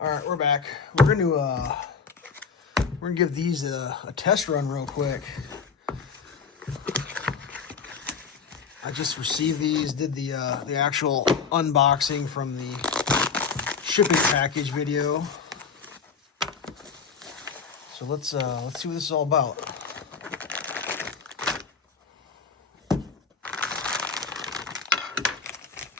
All right, we're back. We're gonna give these a test run real quick. I just received these, did the actual unboxing from the shipping package video. So let's see what this is all about.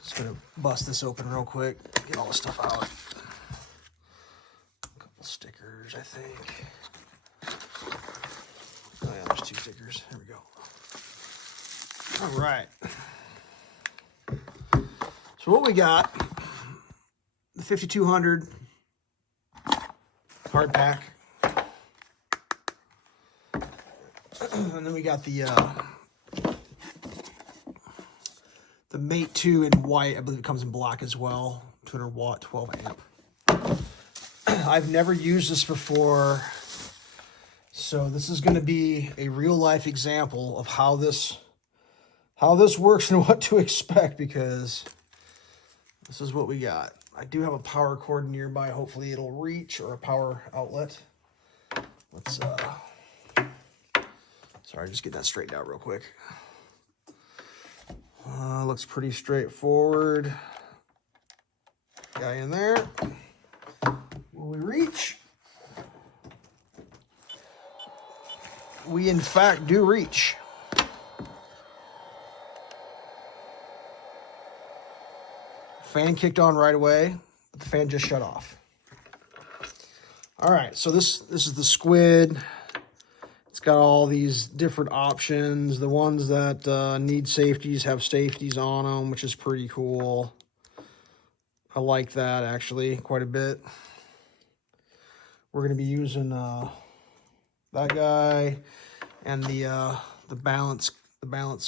Just gonna bust this open real quick, get all the stuff out. A couple stickers, I think. Oh yeah, there's 2 stickers. There we go. All right. So what we got, the 5200 hard pack. And then we got the Mate 2 in white. I believe it comes in black as well. 200 watt, 12 amp. I've never used this before. So this is going to be a real life example of how this works and what to expect, because this is what we got. I do have a power cord nearby. Hopefully it'll reach, or a power outlet. Let's sorry, just get that straightened out real quick. Looks pretty straightforward. Guy in there. Will we reach? We in fact do reach. Fan kicked on right away, but the fan just shut off. All right, so this is the squid. It's got all these different options. The ones that need safeties have safeties on them, which is pretty cool. I like that actually quite a bit. We're going to be using that guy and the balance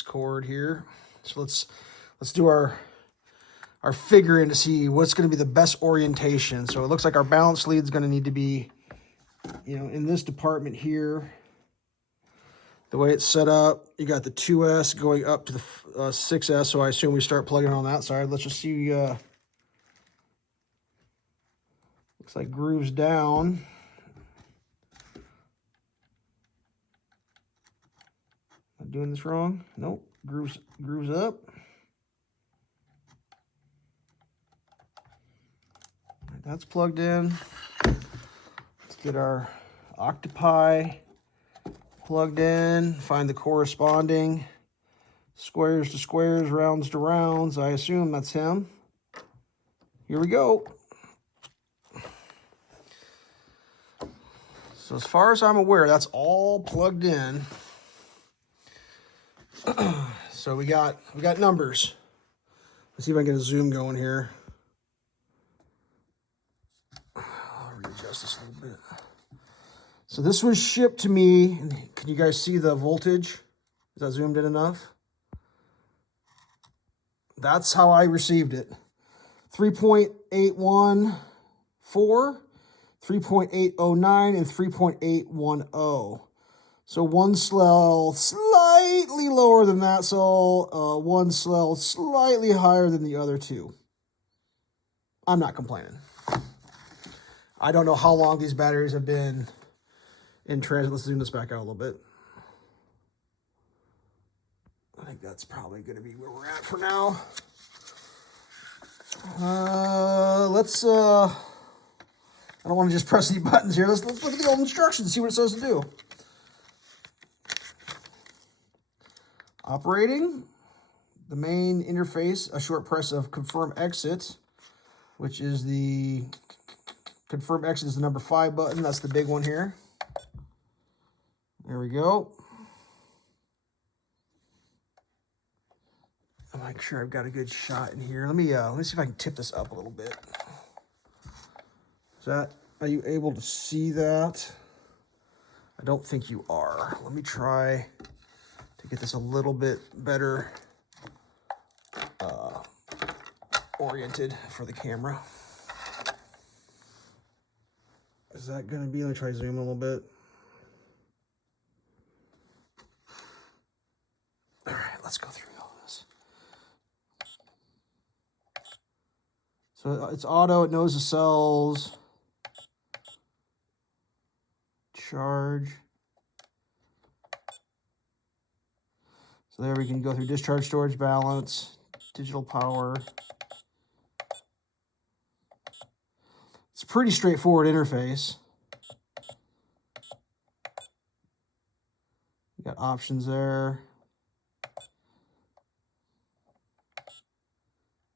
cord here. So let's do our figuring to see what's going to be the best orientation. So it looks like our balance lead is going to need to be, you know, in this department here. The way it's set up, you got the 2S going up to the 6S, so I assume we start plugging on that side. Let's just see, looks like grooves down. Am I doing this wrong? Nope, grooves up. That's plugged in. Let's get our octopi plugged in, find the corresponding squares to squares, rounds to rounds. I assume that's him. Here we go. So as far as I'm aware, that's all plugged in. So we got numbers. Let's see if I can get a zoom going here. I'll readjust this a little bit. So this was shipped to me. Can you guys see the voltage? Is that zoomed in enough? That's how I received it. 3.814, 3.809, and 3.810. So one cell slightly lower than that cell, one cell slightly higher than the other two. I'm not complaining. I don't know how long these batteries have been in transit. Let's zoom this back out a little bit. I think that's probably going to be where we're at for now. Let's, I don't want to just press any buttons here. Let's look at the old instructions and see what it says to do. Operating, the main interface, a short press of confirm exit, which is the, confirm exit is the number 5 button. That's the big one here. There we go. I'll make sure I've got a good shot in here. Let me see if I can tip this up a little bit. Are you able to see that? I don't think you are. Let me try to get this a little bit better oriented for the camera. Is that gonna be, let me try to zoom a little bit. All right, let's go through all this. So it's auto, it knows the cells. charge. So there we can go through discharge, storage, balance, digital power. It's a pretty straightforward interface. You got options there.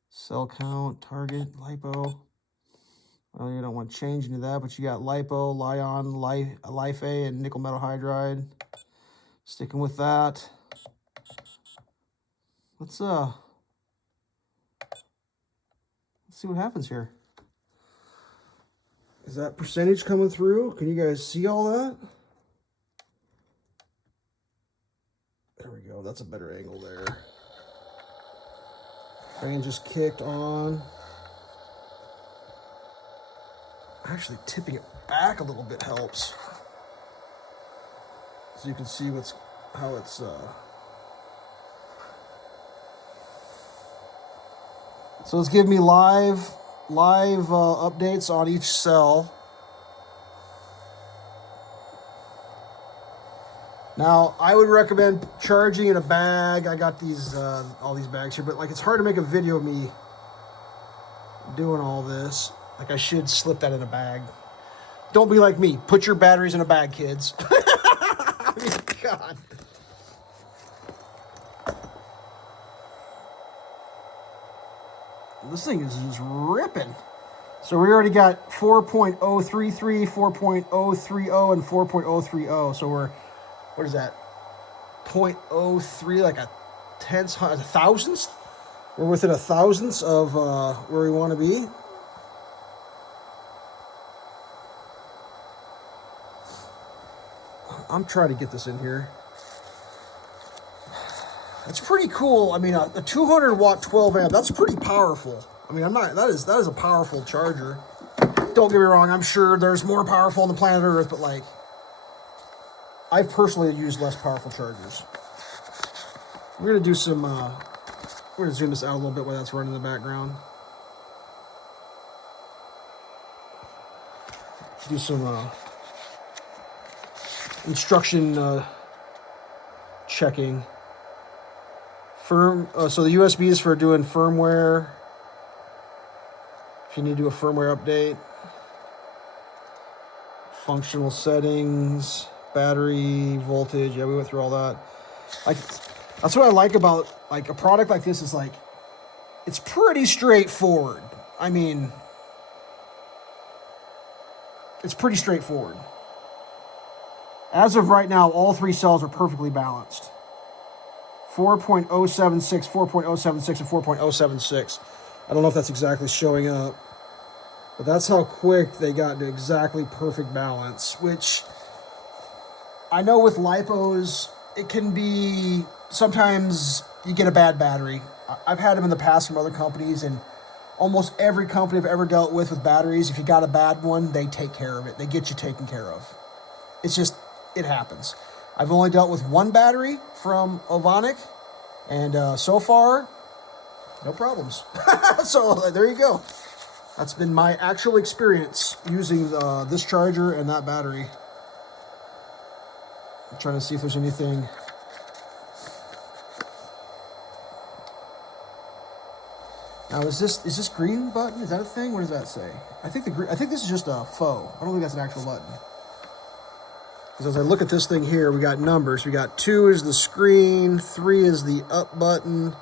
Cell count, target, LiPo. Well, you don't want to change into that, but you got LiPo, Li-on, Li-A, and nickel metal hydride. Sticking with that. Let's see what happens here. Is that percentage coming through? Can you guys see all that? There we go. That's a better angle there. Fan just kicked on. Actually, tipping it back a little bit helps. So you can see how it's so it's giving me live updates on each cell. Now, I would recommend charging in a bag. I got these all these bags here, but like it's hard to make a video of me doing all this. Like I should slip that in a bag. Don't be like me. Put your batteries in a bag, kids. I mean, God. This thing is just ripping. So we already got 4.033, 4.030, and 4.030. So we're, what is that? 0.03, like a thousandth? We're within a thousandth of where we want to be. I'm trying to get this in here. It's pretty cool. I mean, a 200 watt 12 amp, that's pretty powerful. I mean, that is a powerful charger. Don't get me wrong, I'm sure there's more powerful on the planet Earth, but like, I've personally used less powerful chargers. We're gonna do some, we're gonna zoom this out a little bit while that's running in the background. Do some instruction checking. So the USB is for doing firmware. If you need to do a firmware update. Functional settings, battery, voltage. Yeah, we went through all that. Like, that's what I like about like a product like this is like, it's pretty straightforward. I mean, it's pretty straightforward. As of right now, all three cells are perfectly balanced. 4.076, 4.076, and 4.076. I don't know if that's exactly showing up, but that's how quick they got to exactly perfect balance, which I know with LiPos, it can be, sometimes you get a bad battery. I've had them in the past from other companies, and almost every company I've ever dealt with batteries, if you got a bad one, they take care of it. They get you taken care of. It's just, it happens. I've only dealt with one battery from OVONIC, and so far, no problems. So there you go. That's been my actual experience using this charger and that battery. I'm trying to see if there's anything. Now is this green button? Is that a thing? What does that say? I think this is just a faux. I don't think that's an actual button. Because as I look at this thing here, we got numbers. We got 2 is the screen, 3 is the up button,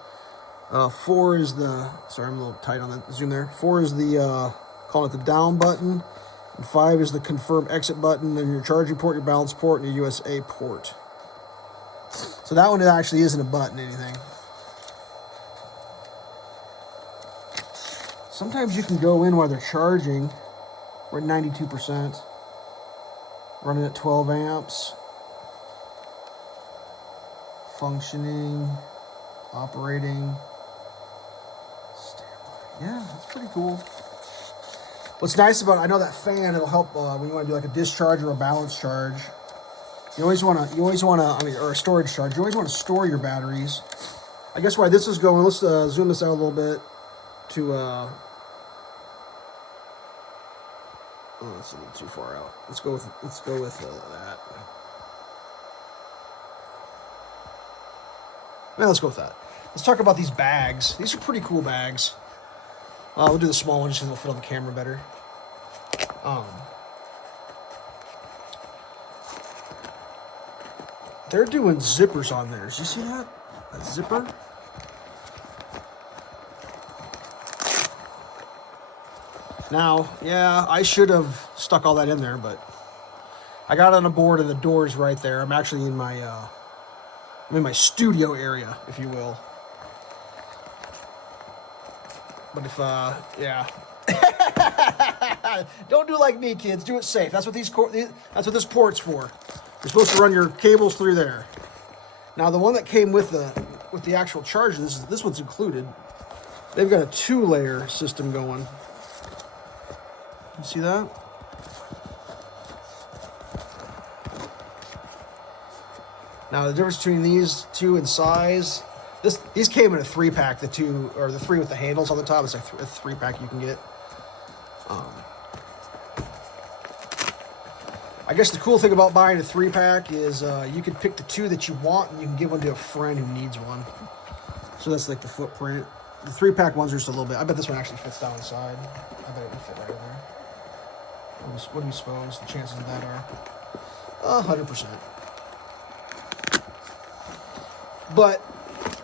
4 is the, sorry, I'm a little tight on the zoom there. 4 is the, call it the down button, and 5 is the confirm exit button, and your charging port, your balance port, and your USA port. So that one actually isn't a button, anything. Sometimes you can go in while they're charging. We're at 92%. Running at 12 amps. Functioning. Operating. Standby. Yeah, that's pretty cool. What's nice about it, I know that fan, it'll help when you want to do like a discharge or a balance charge. You always want to, I mean, or a storage charge. You always want to store your batteries. I guess why this is going, let's zoom this out a little bit to, Oh, that's a little too far out. Let's go with that. Now let's go with that. Let's talk about these bags. These are pretty cool bags. We'll do the small one just so it'll fit on the camera better. They're doing zippers on theirs. You see that? A zipper? Now, yeah, I should have stuck all that in there, but I got on a board and the door's right there. I'm actually in my studio area, if you will. But if, yeah. Don't do like me, kids. Do it safe. That's what that's what this port's for. You're supposed to run your cables through there. Now, the one that came with the actual charger, this one's included. They've got a 2-layer system going. You see that? Now, the difference between these two in size, these came in a 3-pack, the 3 with the handles on the top. It's like a 3-pack you can get. I guess the cool thing about buying a 3-pack is you can pick the 2 that you want and you can give one to a friend who needs one. So that's like the footprint. The 3-pack ones are just a little bit. I bet this one actually fits down inside. I bet it would fit right in there. What do you suppose the chances of that are? 100%. But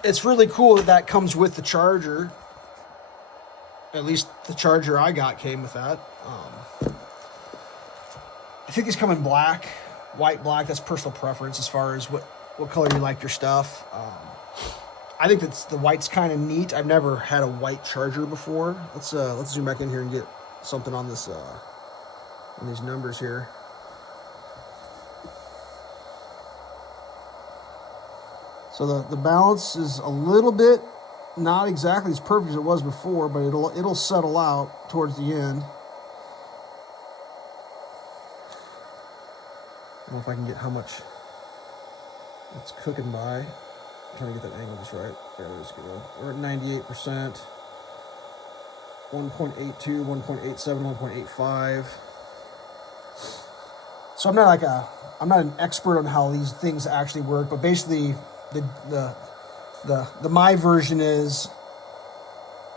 it's really cool that comes with the charger. At least the charger I got came with that. I think these come in black, white, black. That's personal preference as far as what color you like your stuff. I think the white's kind of neat. I've never had a white charger before. Let's zoom back in here and get something on this on these numbers here. So the balance is a little bit not exactly as perfect as it was before, but it'll settle out towards the end. I don't know if I can get how much it's cooking by. I'm trying to get that angle just right. There it is. We're at 98%. 1.82, 1.87, 1.85. So I'm not an expert on how these things actually work, but basically the my version is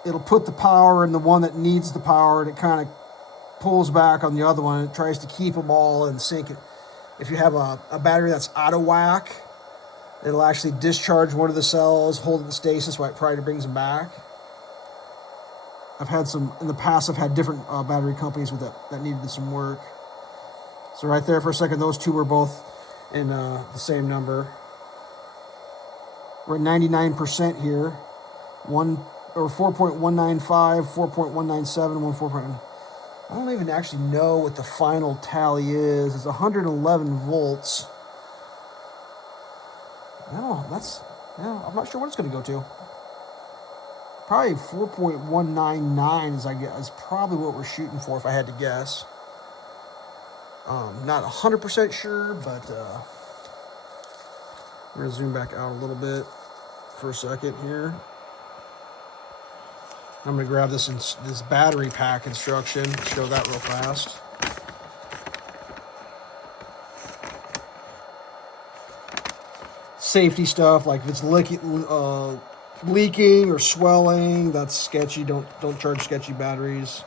it'll put the power in the one that needs the power, and it kind of pulls back on the other one, and it tries to keep them all in sync. If you have a battery that's out of whack, it'll actually discharge one of the cells, hold it in stasis while it probably brings them back. I've had in the past, I've had different battery companies with that needed some work. So right there for a second, those two were both in the same number. We're at 99% here. 4.195, 4.197, 14. I don't even actually know what the final tally is. It's 111 volts. I'm not sure what it's going to go to. Probably 4.199 is probably what we're shooting for if I had to guess. Not 100% sure, but we're going to zoom back out a little bit for a second here. I'm going to grab this battery pack instruction, show that real fast. Safety stuff, like if it's leaking or swelling, that's sketchy. Don't charge sketchy batteries.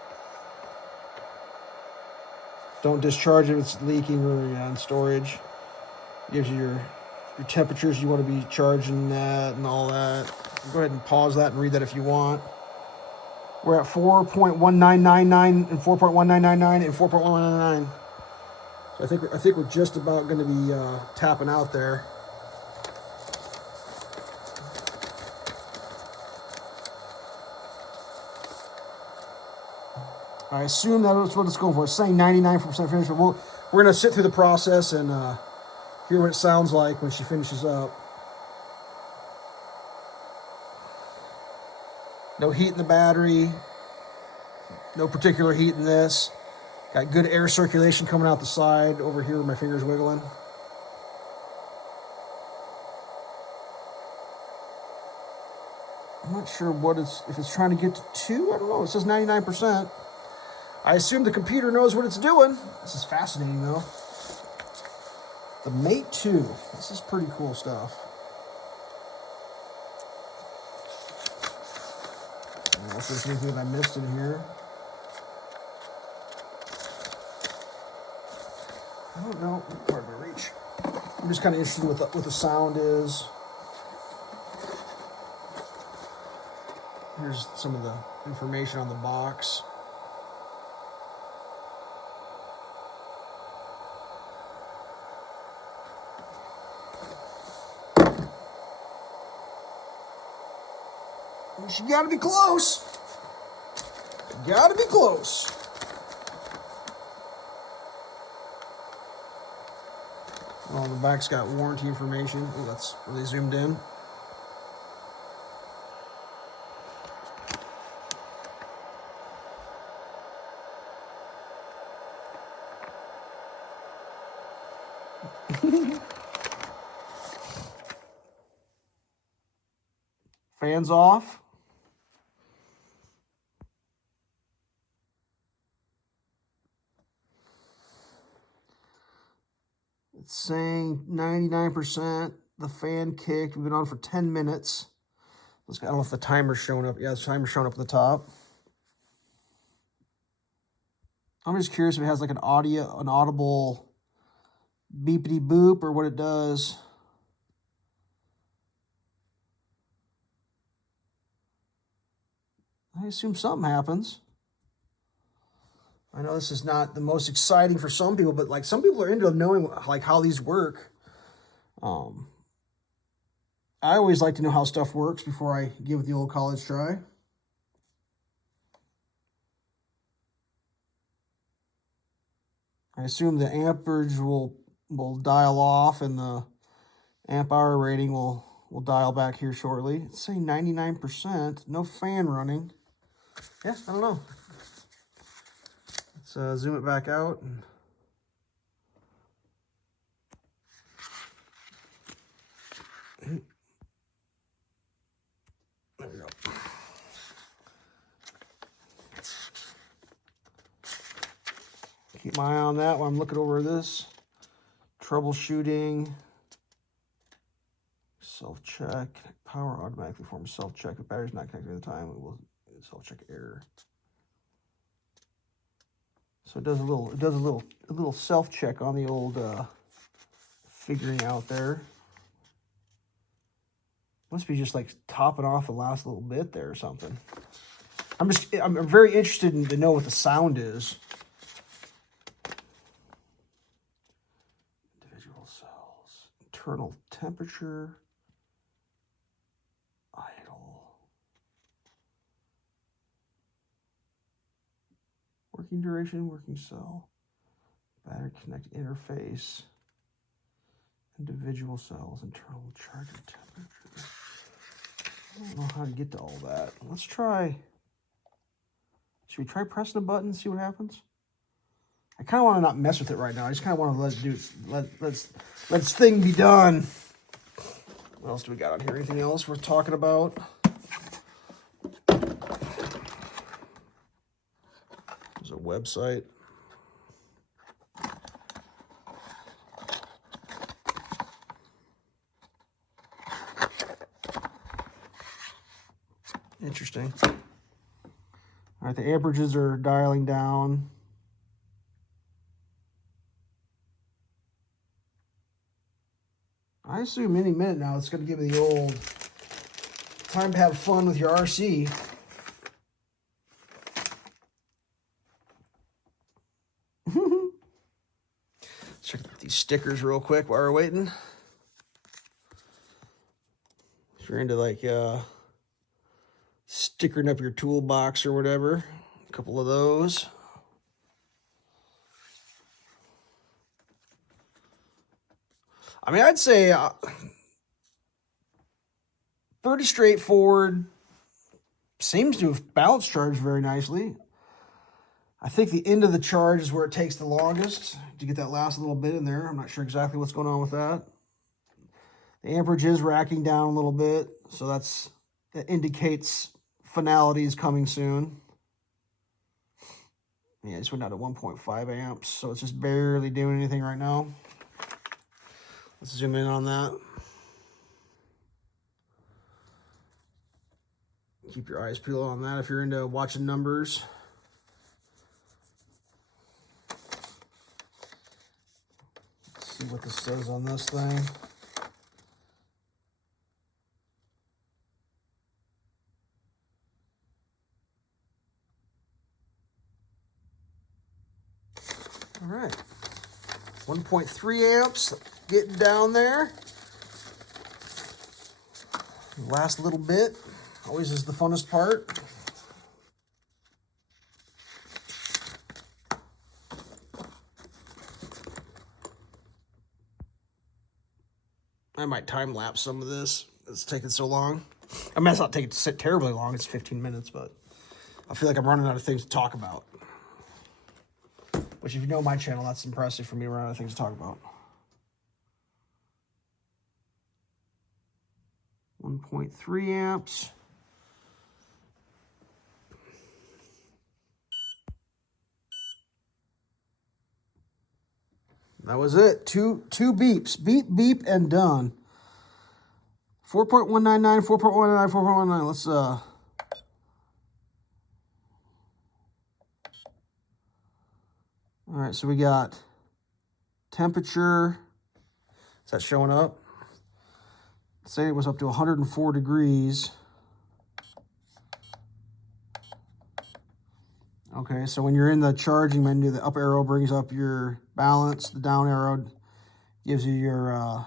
Don't discharge if it's leaking or in storage. Gives you your temperatures you want to be charging that and all that. Go ahead and pause that and read that if you want. We're at 4.1999 and 4.1999 and 4.199. So I think we're just about going to be tapping out there. I assume that's what it's going for. It's saying 99% finished, but we're going to sit through the process and hear what it sounds like when she finishes up. No heat in the battery. No particular heat in this. Got good air circulation coming out the side over here where my finger's wiggling. I'm not sure if it's trying to get to 2. I don't know. It says 99%. I assume the computer knows what it's doing. This is fascinating though. The Mate 2. This is pretty cool stuff. I don't know if there's anything that I missed in here. I don't know. Part of my reach. I'm just kind of interested in what the sound is. Here's some of the information on the box. You gotta be close. You gotta be close. Well, the back's got warranty information. Ooh, that's really zoomed in. Fans off. It's saying 99%. The fan kicked. We've been on for 10 minutes. I don't know if the timer's showing up. Yeah, the timer's showing up at the top. I'm just curious if it has like an audible beepity boop or what it does. I assume something happens. I know this is not the most exciting for some people, but like some people are into knowing like how these work. I always like to know how stuff works before I give it the old college try. I assume the amperage will dial off and the amp hour rating will dial back here shortly. It's saying 99%, no fan running. Yeah, I don't know. Let's zoom it back out. There we go. Keep my eye on that while I'm looking over this. Troubleshooting. Self-check. Power automatically forms self-check. If the battery's not connected at the time, it will self-check error. So it does a little self-check on the old figuring out there. Must be just like topping off the last little bit there or something. I'm very interested to know what the sound is. Individual cells, internal temperature, idle, working duration, working cell, battery connect interface, individual cells, internal charger temperature. I don't know how to get to all that. Let's try. Should we try pressing a button and see what happens? I kind of want to not mess with it right now. I just kind of want to let it do. Let this thing be done. What else do we got on here? Anything else worth talking about? There's a website. Interesting. All right, the amperages are dialing down. I assume any minute now it's going to give me the old time to have fun with your RC. Let's check out these stickers real quick while we're waiting. If you're into like stickering up your toolbox or whatever, a couple of those. I mean, I'd say pretty straightforward. Seems to have balance charged very nicely. I think the end of the charge is where it takes the longest to get that last little bit in there. I'm not sure exactly what's going on with that. The amperage is racking down a little bit, so that indicates finality is coming soon. Yeah, just went down to 1.5 amps, so it's just barely doing anything right now. Let's zoom in on that. Keep your eyes peeled on that if you're into watching numbers. Let's see what this says on this thing. All right, 1.3 amps, getting down there. Last little bit, always is the funnest part. I might time lapse some of this. It's taking so long. I mean, it's not taking terribly long. It's 15 minutes, but I feel like I'm running out of things to talk about. Which, if you know my channel, that's impressive for me to run out of things to talk about. 1.3 amps. That was it. Two beeps. Beep, beep, and done. 4.199, 4.199, 4.19. Let's all right, so we got temperature. Is that showing up? Say it was up to 104 degrees. Okay, so when you're in the charging menu, the up arrow brings up your balance. The down arrow gives you your,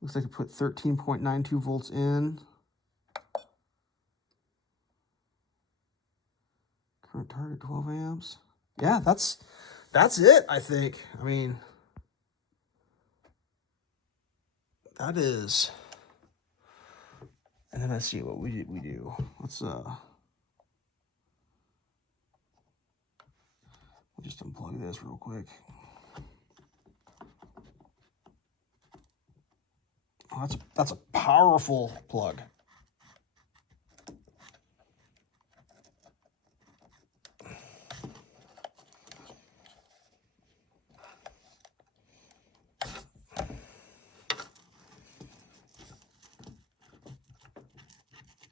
looks like it put 13.92 volts in. Current target 12 amps. Yeah, that's it, I think. I mean, that is. And then let's see what we do. Let's we'll just unplug this real quick. Oh, that's a powerful plug.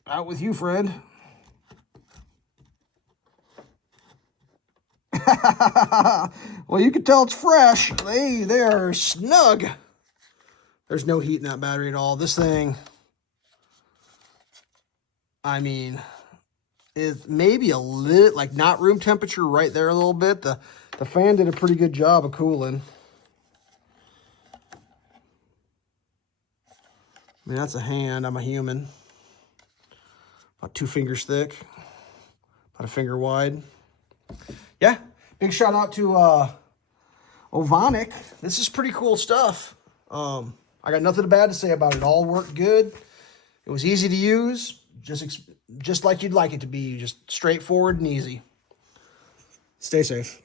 Out with you, Fred. Well, you can tell it's fresh. They are snug. There's no heat in that battery at all. This thing, I mean, is maybe a little, like not room temperature right there a little bit. The fan did a pretty good job of cooling. I mean, that's a hand. I'm a human. About 2 fingers thick. About a finger wide. Yeah. Big shout out to OVONIC. This is pretty cool stuff. I got nothing bad to say about it. It all worked good. It was easy to use. Just like you'd like it to be. Just straightforward and easy. Stay safe.